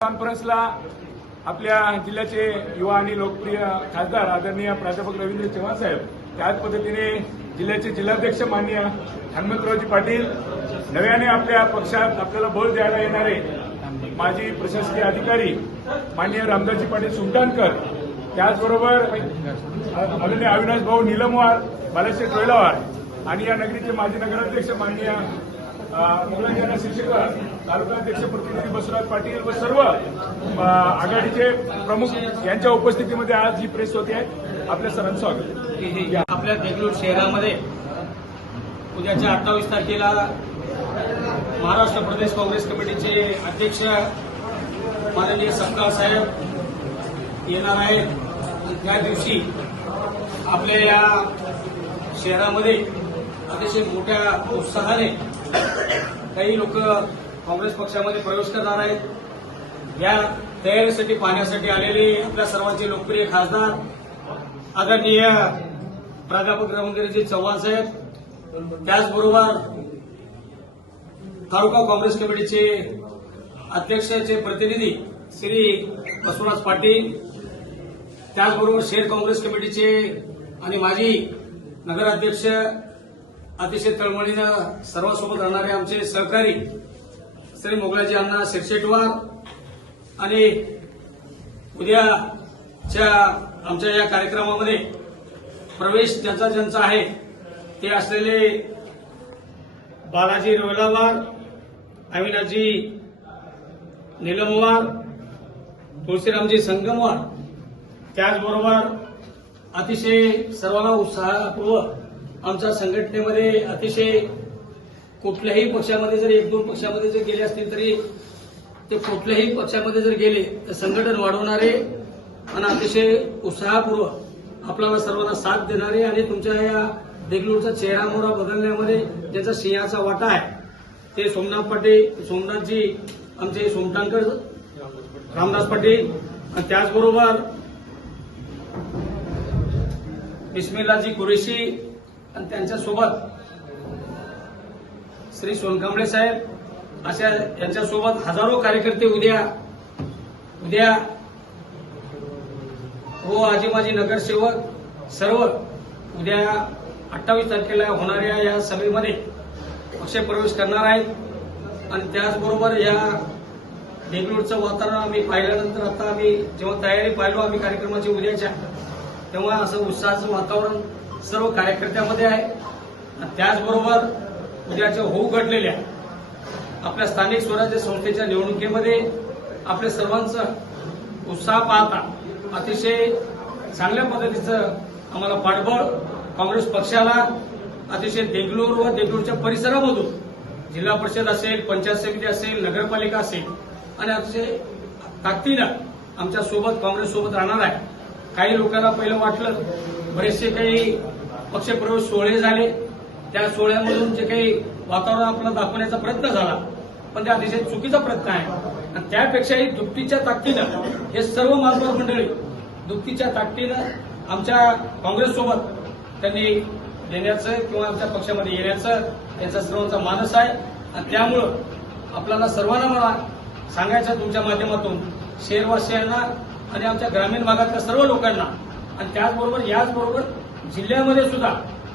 कॉन्फरन्सला आपल्या जिल्ह्याचे युवा आणि लोकप्रिय खासदार आदरणीय प्राध्यापक रवींद्र चव्हाण साहेब त्याच पद्धतीने जिल्ह्याचे जिल्हाध्यक्ष माननीय हनुमंतरावजी पाटील नव्याने आपल्या पक्षात आपल्याला बळ द्यायला येणारे माजी प्रशासकीय अधिकारी माननीय रामदासजी पाटील सुलतानकर त्याचबरोबर आदरणीय अविनाश भाऊ निलमवार बालासाहेब डोळावार आणि या नगरीचे माजी नगराध्यक्ष माननीय मुलांना शिक्षक तालुकाध्यक्ष प्रतिनिधी बसवराज पाटील व सर्व आघाडीचे प्रमुख यांच्या उपस्थितीमध्ये आज ही प्रेस होते आहे. आपल्या सरांचं स्वागत आपल्या देगलूर शहरामध्ये उद्याच्या अठ्ठावीस तारखेला महाराष्ट्र प्रदेश काँग्रेस कमिटीचे अध्यक्ष माननीय सपकाळ साहेब येणार आहेत. त्या दिवशी आपल्या या शहरामध्ये अतिशय मोठ्या उत्साहाने काही लोक काँग्रेस पक्षामध्ये प्रवेश करणार आहेत. या तयारीसाठी पाहण्यासाठी आलेले आपल्या सर्वांचे लोकप्रिय खासदार आदरणीय प्राध्यापक रमणगिरीजी चव्हाण साहेब. त्याचबरोबर तालुका काँग्रेस कमिटीचे अध्यक्षाचे प्रतिनिधी श्री बसवराज पाटील त्याचबरोबर शहर काँग्रेस कमिटीचे आणि माजी नगराध्यक्ष अतिशय तळमळीनं सर्वांसोबत राहणारे आमचे सहकारी श्री मोगलाजी अण्णा शिरशेटवार आणि उद्याच्या आमच्या या कार्यक्रमामध्ये प्रवेश ज्यांचा ज्यांचा आहे ते असलेले बालाजी रोलावार अविनाजी निलमवार तुळशीरामजी संगमवार. त्याचबरोबर अतिशय सर्वांना उत्साहपूर्वक आमच्या संघटनेमध्ये अतिशय कुठल्याही पक्षामध्ये जर एक दोन पक्षामध्ये जर गेले असतील तरी ते कुठल्याही पक्षामध्ये जर गेले तर संघटन वाढवणारे आणि अतिशय उत्साहपूर्वक आपल्याला सर्वांना साथ देणारे आणि तुमच्या या देगलूरचा चेहरा मोहरा बदलण्यामध्ये ज्याचा सिंहाचा वाटा आहे ते सोमनाथ पाटील सोमनाथजी आमचे सोमटांकर रामदास पाटील आणि त्याचबरोबर बिस्मिल्लाजी कुरेशी आणि त्यांच्यासोबत श्री सोनकांबळे साहेब अशा यांच्यासोबत हजारो कार्यकर्ते उद्या उद्या हो आजी माजी नगरसेवक सर्व उद्या अठ्ठावीस तारखेला होणाऱ्या या सभेमध्ये पक्षप्रवेश करणार आहेत. आणि त्याचबरोबर या देगलूरचं वातावरण आम्ही पाहिल्यानंतर आता आम्ही जेव्हा तयारी पाहिलो आम्ही कार्यक्रमाची उद्याच्या तेव्हा असं उत्साहाचं वातावरण सर्व कार्यकर्त्यामध्ये आहे. त्याचबरोबर उद्याच्या होऊ घडलेल्या आपल्या स्थानिक स्वराज्य संस्थेच्या निवडणुकीमध्ये आपल्या सर्वांचा उत्साह पाहता अतिशय चांगल्या पद्धतीचं आम्हाला पाठबळ काँग्रेस पक्षाला अतिशय देगलूर व देगलूरच्या परिसरामधून जिल्हा परिषद असेल पंचायत समिती असेल नगरपालिका असेल आणि अतिशय ताकदीनं आमच्यासोबत काँग्रेस सोबत राहणार आहे. काही लोकांना पहिलं वाटलं बरेचसे काही पक्षप्रवेश सोहळे झाले. त्या सोहळ्यामधून जे काही वातावरण आपल्याला दाखवण्याचा प्रयत्न झाला पण ते अतिशय चुकीचा प्रयत्न आहे. आणि त्यापेक्षाही दुपटीच्या ताकदीनं हे सर्व मालदार मंडळी दुपटीच्या ताकदीनं आमच्या काँग्रेससोबत त्यांनी देण्याचं किंवा आमच्या पक्षामध्ये येण्याचं याचा सर्वांचा मानस आहे. आणि त्यामुळं आपल्याला सर्वांना मला सांगायचं तुमच्या माध्यमातून शहरवासियांना आणि आमच्या ग्रामीण भागातल्या सर्व लोकांना आणि त्याचबरोबर याचबरोबर जिल्ह्यामध्ये सुद्धा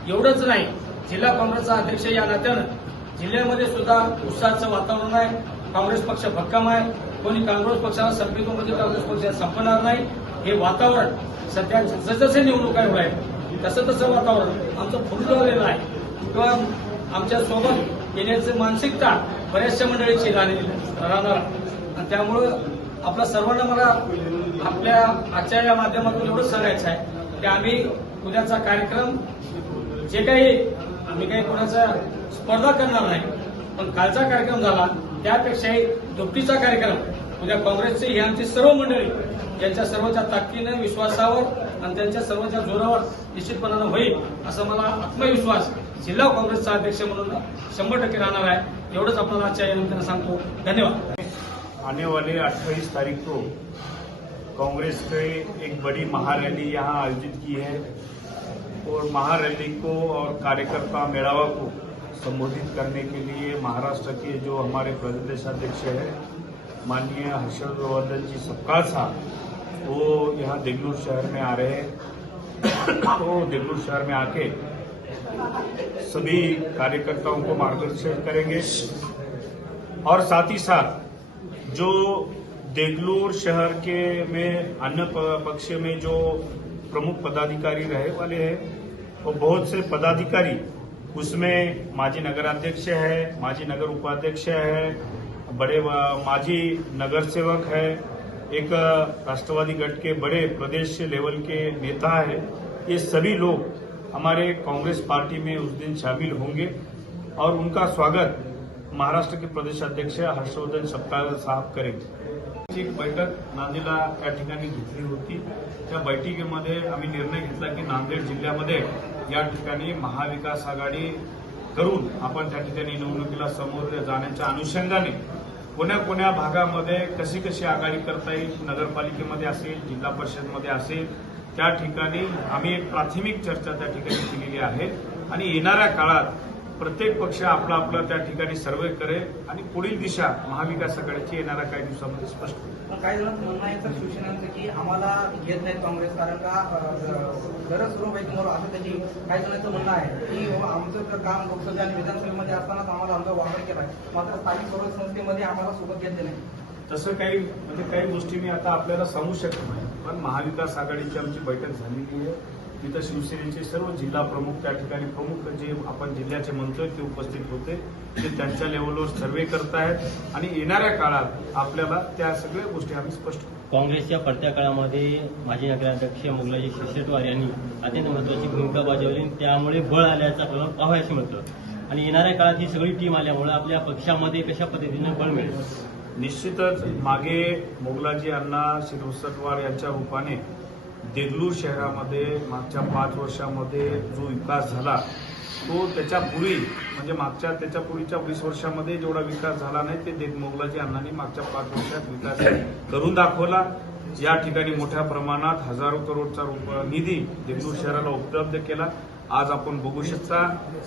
एवढंच नाही जिल्हा काँग्रेसचा अध्यक्ष या नात्यानं जिल्ह्यामध्ये सुद्धा उत्साहाचं वातावरण आहे काँग्रेस पक्ष भक्कम आहे कोणी काँग्रेस पक्षाला संपितो म्हणजे काँग्रेस पक्ष संपणार नाही. हे वातावरण सध्या जसजसे निवडणुका होत आहे तसं तसं वातावरण आमचं फुलवलेलं आहे. किंवा आमच्यासोबत येण्याची मानसिकता बऱ्याचशा मंडळीची राहणार आणि त्यामुळं आपल्या सर्वांना मला आपल्या आजच्या या माध्यमातून एवढंच सांगायचं आहे की आम्ही उद्याचा कार्यक्रम जे काही आम्ही काही कोणाचा स्पर्धा करणार नाही पण कालचा कार्यक्रम झाला त्यापेक्षाही दुपटीचा कार्यक्रम उद्या काँग्रेसचे ही आमची सर्व मंडळी यांच्या सर्वांच्या ताकदीनं विश्वासावर आणि त्यांच्या सर्वांच्या जोरावर निश्चितपणानं होईल असं मला आत्मविश्वास जिल्हा काँग्रेसचा अध्यक्ष म्हणून शंभर टक्के राहणार आहे. एवढंच आपल्याला आजच्या यानंतर सांगतो. धन्यवाद. आने वाले 28 तारीख को कांग्रेस ने एक बड़ी महारैली यहाँ आयोजित की है और महारैली को और कार्यकर्ता मेड़ावा को संबोधित करने के लिए महाराष्ट्र के जो हमारे प्रदेशाध्यक्ष हैं, माननीय हर्षवर्धन जी सबका साथ, वो यहाँ देगलूर शहर में आ रहे हैं। तो देगलूर शहर में आके सभी कार्यकर्ताओं को मार्गदर्शन करेंगे और साथ ही साथ जो देगलूर शहर के में, अन्य पक्ष में जो प्रमुख पदाधिकारी रहे वाले हैं वो बहुत से पदाधिकारी उसमें माजी नगराध्यक्ष है, माजी नगर उपाध्यक्ष है, बड़े माजी नगर सेवक है, एक राष्ट्रवादी गट के बड़े प्रदेश लेवल के नेता है। ये सभी लोग हमारे कांग्रेस पार्टी में उस दिन शामिल होंगे, और उनका स्वागत महाराष्ट्र के प्रदेश अध्यक्ष हर्षवर्धन सपकाळ साहब करेल एक बैठक नांदेडला या ठिकाणी घेतली होती. त्या बैठकीमध्ये आम्ही निर्णय घेतला की नांदेड जिल्ह्यामध्ये या ठिकाणी महाविकास आघाडी करून आपण त्या ठिकाणी निवडणुकीला समोर जाण्याच्या अनुषंगाने कोण्या कोण्या भागामध्ये कशी कशी आघाडी करता येईल नगरपालिकेमध्ये असेल जिल्हा परिषदमध्ये असेल त्या ठिकाणी आम्ही एक प्राथमिक चर्चा त्या ठिकाणी केलेली आहे. आणि येणाऱ्या काळात प्रत्येक पक्ष आपला आपला त्या ठिकाणी सर्वे करेल आणि पुढील दिशा महाविकास आघाडीची येणाऱ्या काही दिवसामध्ये स्पष्ट होईल. काही जणांचं म्हणणं आहे तर शिवसेनांचं की आम्हाला घेत नाही काँग्रेस कारण का गरज सुरू पाहिजे मोर असं त्याची काही जणांचं म्हणणं आहे. की आमचं तर काम लोकसभा आणि विधानसभेमध्ये असतानाच आम्हाला आमचा वापर केला मात्र स्थानिक स्वराज्य संस्थेमध्ये आम्हाला सोबत घेतले नाही. तसं काही म्हणजे काही गोष्टी मी आता आपल्याला सांगू शकत नाही पण महाविकास आघाडीची आमची बैठक झालेली आहे. तिथं शिवसेनेचे सर्व जिल्हा प्रमुख त्या ठिकाणी प्रमुख जे आपण जिल्ह्याचे म्हणतोय ते उपस्थित होते. ते त्यांच्या लेवलवर सर्वे करतायत आणि येणाऱ्या काळात आपल्याला त्या सगळ्या गोष्टी आम्ही स्पष्ट. काँग्रेसच्या पडत्या काळामध्ये माजी नगराध्यक्ष मुगलाजी शिरसेटवार यांनी अत्यंत महत्वाची भूमिका बजावली आणि त्यामुळे बळ आल्याचा आपल्याला पाहायचं मिळतं. आणि येणाऱ्या काळात ही सगळी टीम आल्यामुळे आपल्या पक्षामध्ये कशा पद्धतीने बळ मिळेल? निश्चितच मागे मोगलाजी अण्णा शिरसटवार यांच्या रूपाने देगलूर शहरामध्ये मागच्या पाच वर्षामध्ये जो विकास झाला तो त्याच्यापूर्वी म्हणजे मागच्या त्याच्यापूर्वीच्या वीस वर्षामध्ये जेवढा विकास झाला नाही ते देग मोगलाजी अण्णांनी मागच्या पाच वर्षात विकास करून दाखवला. या ठिकाणी मोठ्या प्रमाणात हजारो करोडचा निधी देगलूर शहराला उपलब्ध केला. आज आपण बघू शकता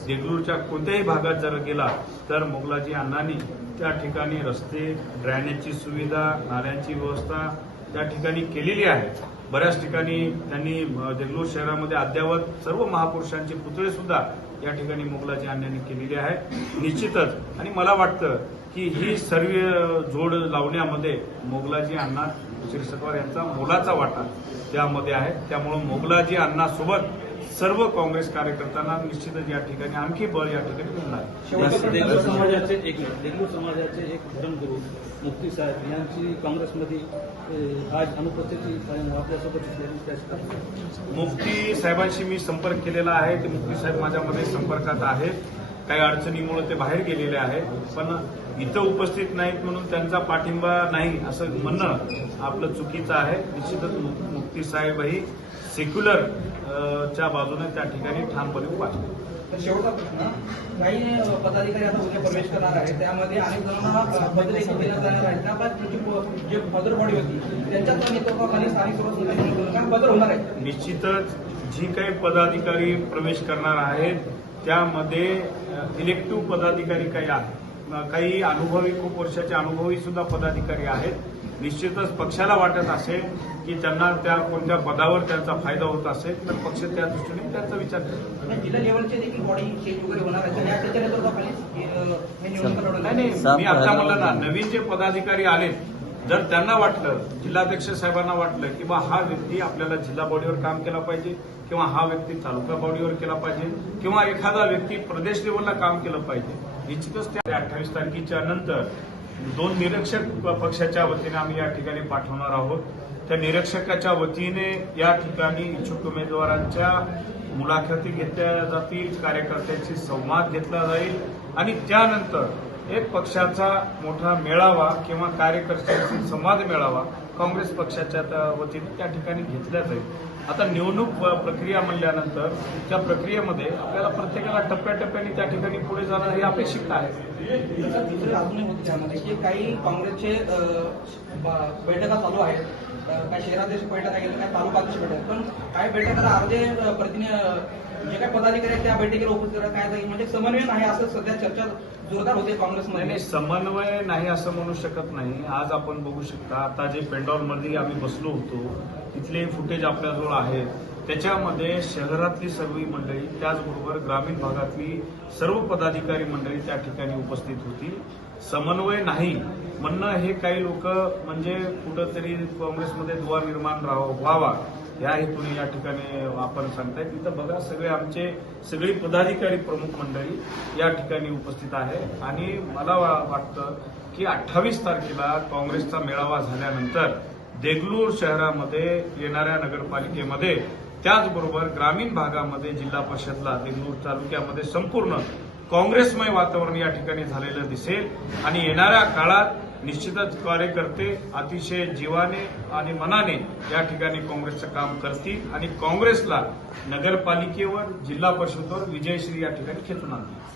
देगलूरच्या कोणत्याही भागात जर गेला तर मोगलाजी अण्णांनी त्या ठिकाणी रस्ते ड्रेनेजची सुविधा नाल्यांची व्यवस्था त्या ठिकाणी केलेली आहे. बऱ्याच ठिकाणी त्यांनी अ, देगलूर शहरामध्ये अद्यावत सर्व महापुरुषांचे पुतळे सुद्धा या ठिकाणी मोगलाजी अण्णांनी केलेली आहे. निश्चितच आणि मला वाटतं की ही सर्व जोड लावण्यामध्ये मोगलाजी अण्णा शिरसटवार यांचा मोलाचा वाटा त्यामध्ये आहे. त्यामुळं मोगलाजी अण्णासोबत सर्व काँग्रेस कार्यकर्त्यांना निश्चितच या ठिकाणी आणखी बळ या ठिकाणी मिळणार. समाजाचे एक मिनिट. देगलूर समाजाचे एक धर्मगुरू मुक्ती साहेब यांची काँग्रेसमध्ये आज अनुपस्थिती आपल्यासोबत मुफ्ती साहेबांशी मी संपर्क केलेला आहे. ते मुफ्ती साहेब माझ्यामध्ये संपर्कात आहेत. काही अडचणीमुळे ते बाहेर गेलेले आहेत. पण इथं उपस्थित नाहीत म्हणून त्यांचा पाठिंबा नाही असं म्हणणं आपलं चुकीचं आहे. निश्चितच मु- मुफ्ती साहेबही सेक्युलर च्या बाजूने त्या ठिकाणी ठामपणे उभा. तर शेवटचा प्रश्न काही पदाधिकारी आता उद्या प्रवेश करणार आहेत. त्यामध्ये अनेक जणांना देण्यात जाणार आहेत. त्यामुळे जे होती त्यांच्याच नेतृत्वाखाली स्थानिक स्वराज्य बदल होणार आहे निश्चितच जी काही पदाधिकारी प्रवेश करणार आहेत त्यामध्ये इलेक्टिव्ह पदाधिकारी काही आहेत. काही अनुभवी खूप वर्षाचे अनुभवी सुद्धा पदाधिकारी आहेत. निश्चितच पक्षाला वाटत असेल की त्यांना त्या कोणत्या पदावर त्यांचा फायदा होत असेल तर पक्ष त्या दृष्टीने त्यांचा विचार नाही आहे. नाही मी आता म्हणलं ना नवीन जे पदाधिकारी आलेत जर त्यांना वाटलं जिल्हाध्यक्ष साहेबांना वाटलं की बा हा व्यक्ती आपल्याला जिल्हा बॉडीवर काम केला पाहिजे किंवा हा व्यक्ती तालुका बॉडीवर केला पाहिजे किंवा एखादा व्यक्ती प्रदेश लेवलला काम केलं पाहिजे निश्चितच त्या अठ्ठावीस तारखेच्या नंतर दोन निरीक्षक पक्षाच्या वतीने आम्ही या ठिकाणी पाठवणार आहोत. त्या निरीक्षकाच्या वतीने या ठिकाणी इच्छुक उमेदवारांच्या मुलाखती घेतल्या जातील कार्यकर्त्यांशी संवाद घेतला जाईल आणि त्यानंतर एक पक्षाचा मोठा मेळावा किंवा कार्यकर्त्यांशी संवाद मेळावा काँग्रेस पक्षाच्या त्या वतीने त्या ठिकाणी घेतल्या जाईल. आता निवडणूक प्रक्रिया म्हणल्यानंतर त्या प्रक्रियेमध्ये आपल्याला प्रत्येकाला टप्प्याटप्प्याने त्या ठिकाणी पुढे जाणं हे अपेक्षित आहे. दुसरं दुसरं अजूनही होतं की काही काँग्रेसचे बैठका चालू आहेत. काही शहराध्यक्ष बैठका गेल्या काही तालुकाध्यक्ष बैठक पण काही बैठकाला अर्धे प्रतिनिधी जे काही पदाधिकारी आहेत त्या बैठकीला उपस्थित करा काय जाईल? म्हणजे समन्वय नाही असं सध्या चर्चा जोरदार होते काँग्रेस काँग्रेसमध्ये. नाही समन्वय नाही असं म्हणू शकत नाही. आज आपण बघू शकता आता जे पेंडॉलमध्ये आम्ही बसलो होतो तिथले फुटेज आपल्याजवळ आहेत. त्याच्यामध्ये शहरातली सर्व मंडळी त्याचबरोबर ग्रामीण भागातली सर्व पदाधिकारी मंडळी त्या ठिकाणी उपस्थित होती. समन्वय नाही. म्हणणं हे काही लोक म्हणजे कुठंतरी काँग्रेसमध्ये दुवा निर्माण व्हावा. या हेतूने या ठिकाणी आपण सांगताय. तिथं बघा सगळे आमचे सगळी पदाधिकारी प्रमुख मंडळी या ठिकाणी उपस्थित आहे. आणि मला वा- वाटतं की अठ्ठावीस तारखेला काँग्रेसचा मेळावा झाल्यानंतर देगलूर शहरामध्ये येणाऱ्या नगरपालिकेमध्ये त्याचबरोबर ग्रामीण भागामध्ये जिल्हा परिषदला देगलूर तालुक्यामध्ये संपूर्ण काँग्रेसमय वातावरण या ठिकाणी झालेलं दिसेल. आणि येणाऱ्या काळात निश्चितच कार्यकर्ते अतिशय जीवाने आणि मनाने या ठिकाणी काँग्रेसचं काम करतील आणि काँग्रेसला नगरपालिकेवर जिल्हा परिषदवर विजयश्री या ठिकाणी खेचून आणतील.